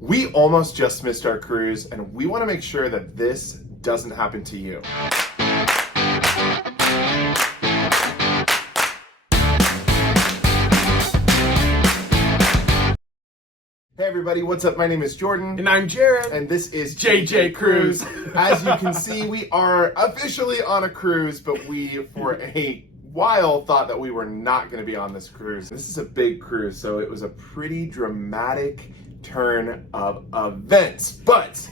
We almost just missed our cruise, and we want to make sure that this doesn't happen to you. Hey everybody, what's up? My name is Jordan. And I'm Jared. And this is JJ Cruise. As you can see, we are officially on a cruise, but we, for a while, thought that we were not going to be on this cruise. This is a big cruise, so it was a pretty dramatic turn of events. But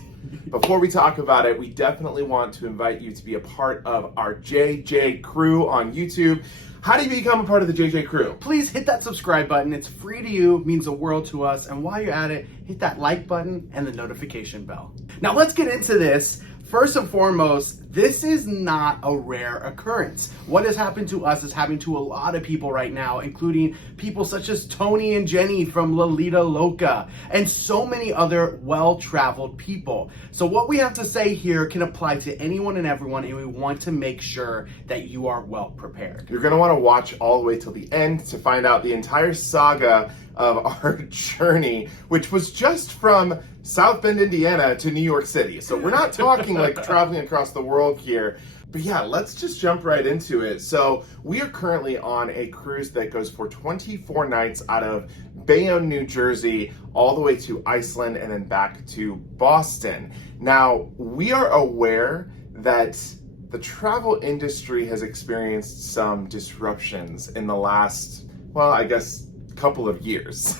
before we talk about it, we definitely want to invite you to be a part of our JJ Crew on YouTube. How do you become a part of the JJ Crew? Please hit that subscribe button. It's free to you, means the world to us. And while you're at it, hit that like button and the notification bell. Now let's get into this. First and foremost, this is not a rare occurrence. What has happened to us is happening to a lot of people right now, including people such as Tony and Jenny from Lolita Loca, and so many other well-traveled people. So what we have to say here can apply to anyone and everyone, and we want to make sure that you are well prepared. You're gonna wanna watch all the way till the end to find out the entire saga of our journey, which was just from South Bend, Indiana to New York City. So we're not talking like traveling across the world here. But yeah, let's just jump right into it. So we are currently on a cruise that goes for 24 nights out of Bayonne, New Jersey, all the way to Iceland and then back to Boston. Now, we are aware that the travel industry has experienced some disruptions in the last, well, I guess, couple of years.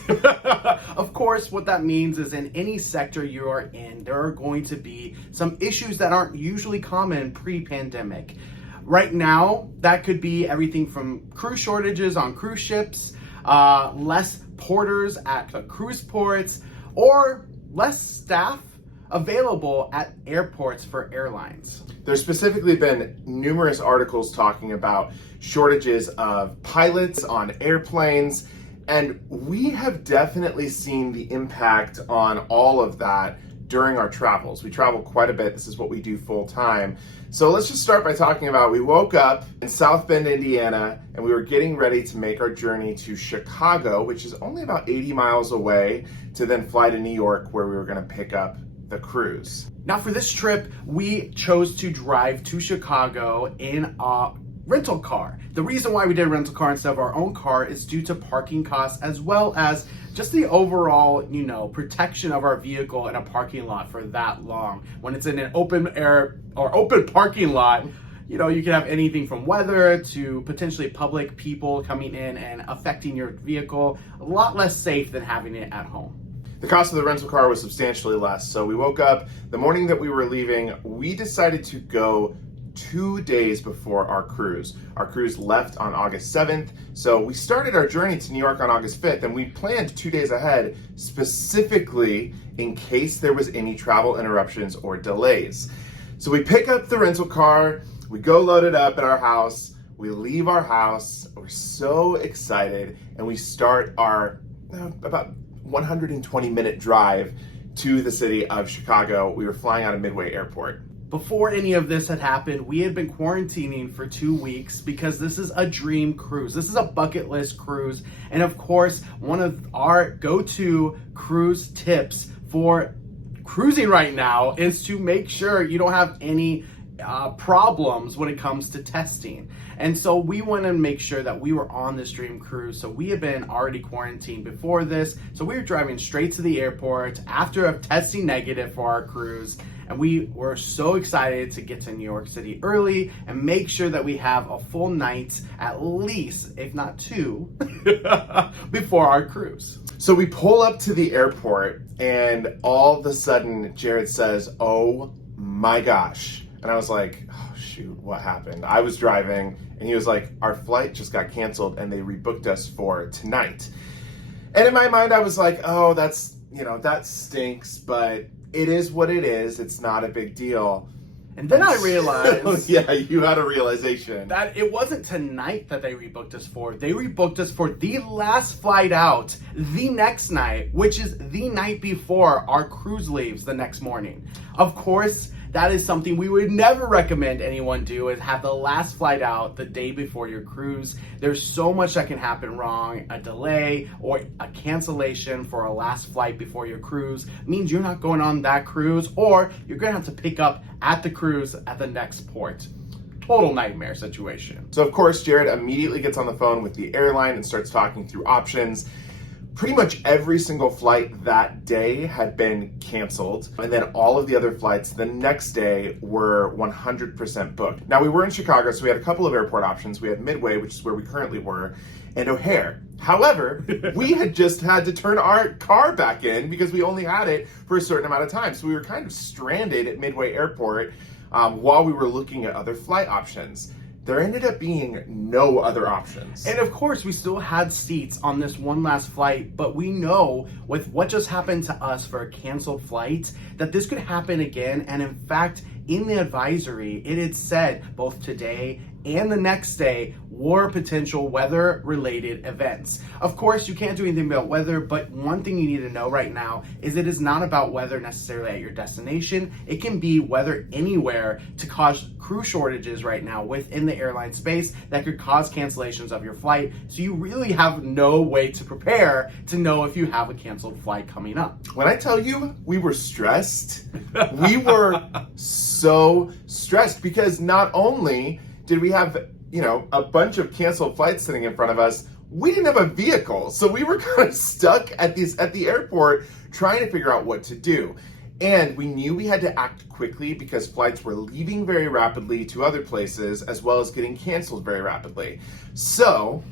Of course, what that means is in any sector you are in, there are going to be some issues that aren't usually common pre-pandemic. Right now, that could be everything from crew shortages on cruise ships, less porters at the cruise ports, or less staff available at airports for airlines. There's specifically been numerous articles talking about shortages of pilots on airplanes, and we have definitely seen the impact on all of that during our travels. We travel quite a bit. This is what we do full time. So let's just start by talking about, we woke up in South Bend, Indiana, and we were getting ready to make our journey to Chicago, which is only about 80 miles away, to then fly to New York, where we were gonna pick up the cruise. Now for this trip, we chose to drive to Chicago in a rental car. The reason why we did a rental car instead of our own car is due to parking costs, as well as just the overall, protection of our vehicle in a parking lot for that long. When it's in an open air or open parking lot, you can have anything from weather to potentially public people coming in and affecting your vehicle. A lot less safe than having it at home. The cost of the rental car was substantially less. So we woke up the morning that we were leaving. We decided to go 2 days before our cruise. Our cruise left on August 7th, so we started our journey to New York on August 5th, and we planned 2 days ahead specifically in case there was any travel interruptions or delays. So we pick up the rental car, we go load it up at our house, we leave our house, we're so excited, and we start our about 120-minute drive to the city of Chicago. We were flying out of Midway Airport. Before any of this had happened, we had been quarantining for 2 weeks because this is a dream cruise. This is a bucket list cruise. And of course, one of our go-to cruise tips for cruising right now is to make sure you don't have any problems when it comes to testing. And so we want to make sure that we were on this dream cruise. So we had been already quarantined before this. So we were driving straight to the airport after testing negative for our cruise. And we were so excited to get to New York City early and make sure that we have a full night, at least, if not 2, before our cruise. So we pull up to the airport, and all of a sudden, Jared says, "Oh my gosh." And I was like, "Oh shoot, what happened?" I was driving, and he was like, "Our flight just got canceled, and they rebooked us for tonight." And in my mind, I was like, "Oh, that stinks, but it is what it is. It's not a big deal." And then I realized... Yeah, you had a realization. That it wasn't tonight that they rebooked us for. They rebooked us for the last flight out, the next night, which is the night before our cruise leaves the next morning. Of course, That is something we would never recommend anyone do, is have the last flight out the day before your cruise. There's so much that can happen wrong. A delay or a cancellation for a last flight before your cruise means you're not going on that cruise, or you're gonna have to pick up at the cruise at the next port. Total nightmare situation. So of course, Jared immediately gets on the phone with the airline and starts talking through options. Pretty much every single flight that day had been canceled, and then all of the other flights the next day were 100% booked. Now, we were in Chicago, so we had a couple of airport options. We had Midway, which is where we currently were, and O'Hare. However, we had just had to turn our car back in because we only had it for a certain amount of time. So we were kind of stranded at Midway Airport while we were looking at other flight options. There ended up being no other options. And of course, we still had seats on this one last flight, but we know with what just happened to us for a canceled flight, that this could happen again. And in fact, in the advisory, it had said both today and the next day were potential weather-related events. Of course, you can't do anything about weather, but one thing you need to know right now is it is not about weather necessarily at your destination. It can be weather anywhere to cause crew shortages right now within the airline space that could cause cancellations of your flight. So you really have no way to prepare to know if you have a canceled flight coming up. When I tell you we were stressed, we were so stressed because not only did we have, a bunch of canceled flights sitting in front of us, we didn't have a vehicle. So we were kind of stuck at the airport trying to figure out what to do. And we knew we had to act quickly because flights were leaving very rapidly to other places as well as getting canceled very rapidly. So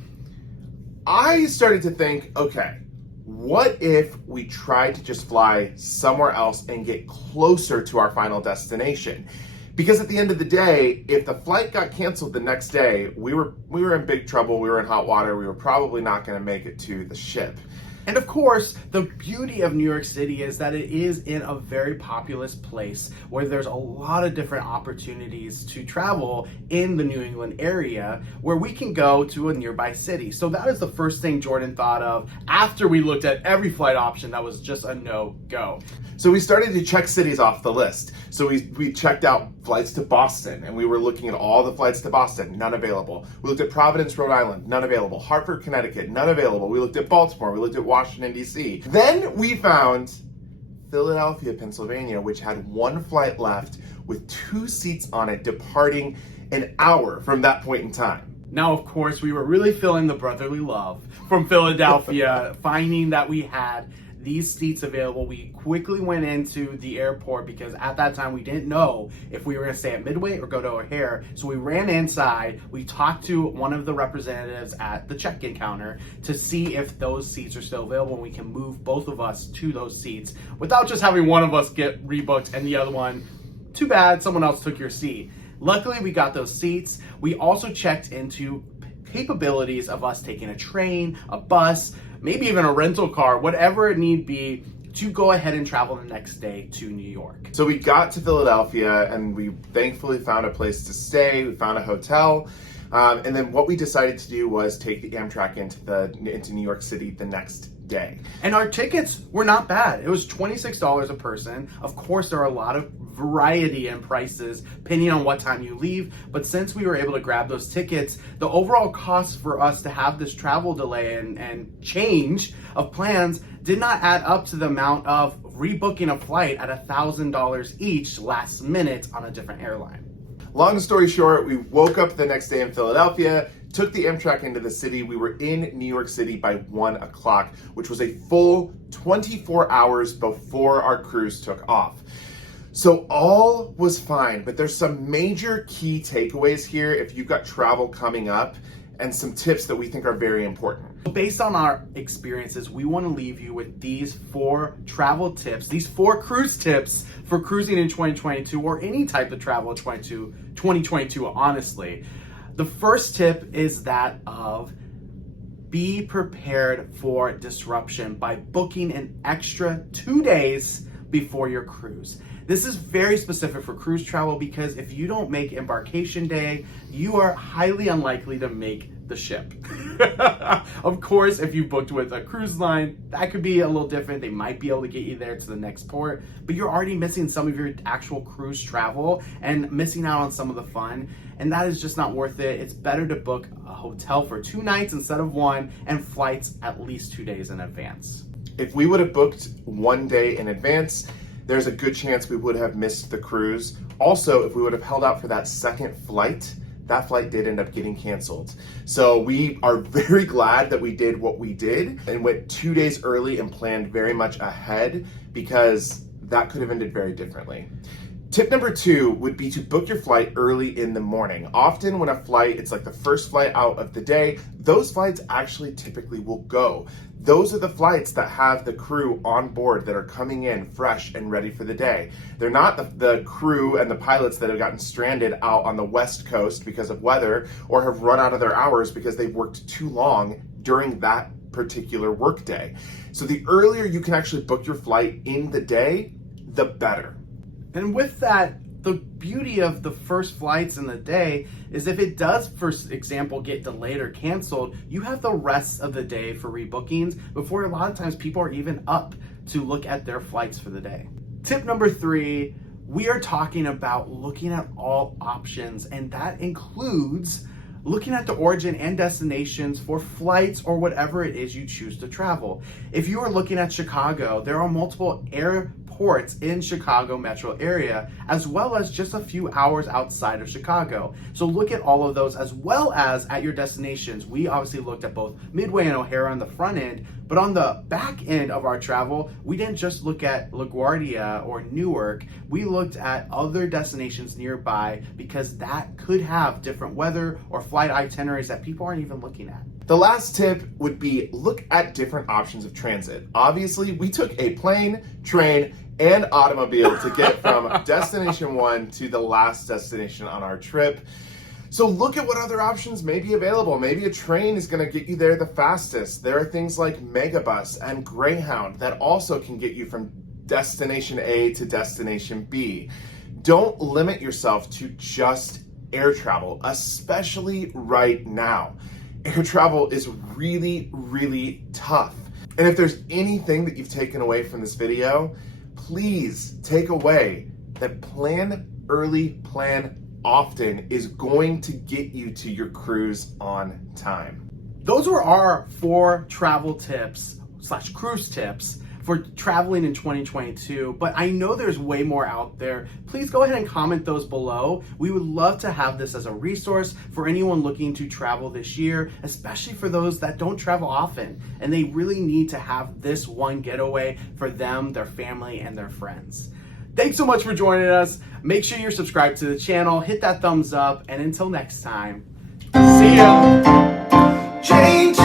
I started to think, okay, what if we tried to just fly somewhere else and get closer to our final destination? Because at the end of the day, if the flight got canceled the next day, we were in big trouble. We were in hot water. We were probably not going to make it to the ship. And of course, the beauty of New York City is that it is in a very populous place where there's a lot of different opportunities to travel in the New England area where we can go to a nearby city. So that is the first thing Jordan thought of after we looked at every flight option that was just a no-go. So we started to check cities off the list. So we checked out flights to Boston, and we were looking at all the flights to Boston, none available. We looked at Providence, Rhode Island, none available. Hartford, Connecticut, none available. We looked at Baltimore, we looked at Washington, D.C. Then we found Philadelphia, Pennsylvania, which had one flight left with 2 seats on it, departing an hour from that point in time. Now, of course, we were really feeling the brotherly love from Philadelphia, finding that we had these seats available. We quickly went into the airport because at that time we didn't know if we were going to stay at Midway or go to O'Hare. So we ran inside, we talked to one of the representatives at the check-in counter to see if those seats are still available and we can move both of us to those seats without just having one of us get rebooked and the other one, too bad, someone else took your seat. Luckily, we got those seats. We also checked into capabilities of us taking a train, a bus, maybe even a rental car, whatever it need be, to go ahead and travel the next day to New York. So we got to Philadelphia and we thankfully found a place to stay. We found a hotel. And then what we decided to do was take the Amtrak into New York City the next day. And our tickets were not bad. It was $26 a person. Of course, there are a lot of variety in prices depending on what time you leave, but since we were able to grab those tickets, the overall cost for us to have this travel delay and change of plans did not add up to the amount of rebooking a flight at $1,000 each last minute on a different airline. Long story short, we woke up the next day in Philadelphia, took the Amtrak into the city. We were in New York City by 1 o'clock, which was a full 24 hours before our cruise took off. So all was fine, but there's some major key takeaways here if you've got travel coming up and some tips that we think are very important. Based on our experiences, we want to leave you with these 4 travel tips, these 4 cruise tips for cruising in 2022 or any type of travel in 2022, honestly. The first tip is that of be prepared for disruption by booking an extra 2 days before your cruise. This is very specific for cruise travel because if you don't make embarkation day, you are highly unlikely to make the ship. Of course, if you booked with a cruise line, that could be a little different. They might be able to get you there to the next port, but you're already missing some of your actual cruise travel and missing out on some of the fun, and that is just not worth it. It's better to book a hotel for 2 nights instead of 1 and flights at least 2 days in advance. If we would have booked 1 day in advance, there's a good chance we would have missed the cruise. Also, if we would have held out for that second flight, that flight did end up getting canceled. So we are very glad that we did what we did and went 2 days early and planned very much ahead, because that could have ended very differently. Tip number 2 would be to book your flight early in the morning. Often when a flight, it's like the first flight out of the day, those flights actually typically will go. Those are the flights that have the crew on board that are coming in fresh and ready for the day. They're not the crew and the pilots that have gotten stranded out on the West Coast because of weather or have run out of their hours because they've worked too long during that particular work day. So the earlier you can actually book your flight in the day, the better. And with that, the beauty of the first flights in the day is if it does, for example, get delayed or canceled, you have the rest of the day for rebookings before a lot of times people are even up to look at their flights for the day. Tip number 3, we are talking about looking at all options, and that includes looking at the origin and destinations for flights or whatever it is you choose to travel. If you are looking at Chicago, there are multiple airports in Chicago metro area, as well as just a few hours outside of Chicago. So look at all of those as well as at your destinations. We obviously looked at both Midway and O'Hara on the front end, but on the back end of our travel, we didn't just look at LaGuardia or Newark. We looked at other destinations nearby because that could have different weather or flight itineraries that people aren't even looking at. The last tip would be look at different options of transit. Obviously, we took a plane, train, and automobile to get from destination 1 to the last destination on our trip. So look at what other options may be available. Maybe a train is going to get you there the fastest. There are things like Megabus and Greyhound that also can get you from destination A to destination B. Don't limit yourself to just air travel, especially right now. Air travel is really, really tough. And if there's anything that you've taken away from this video, please take away that plan early, plan often is going to get you to your cruise on time. Those were our 4 travel tips / cruise tips for traveling in 2022, but I know there's way more out there. Please go ahead and comment those below. We would love to have this as a resource for anyone looking to travel this year, especially for those that don't travel often and they really need to have this one getaway for them, their family, and their friends. Thanks so much for joining us. Make sure you're subscribed to the channel, hit that thumbs up, and until next time, see ya. Change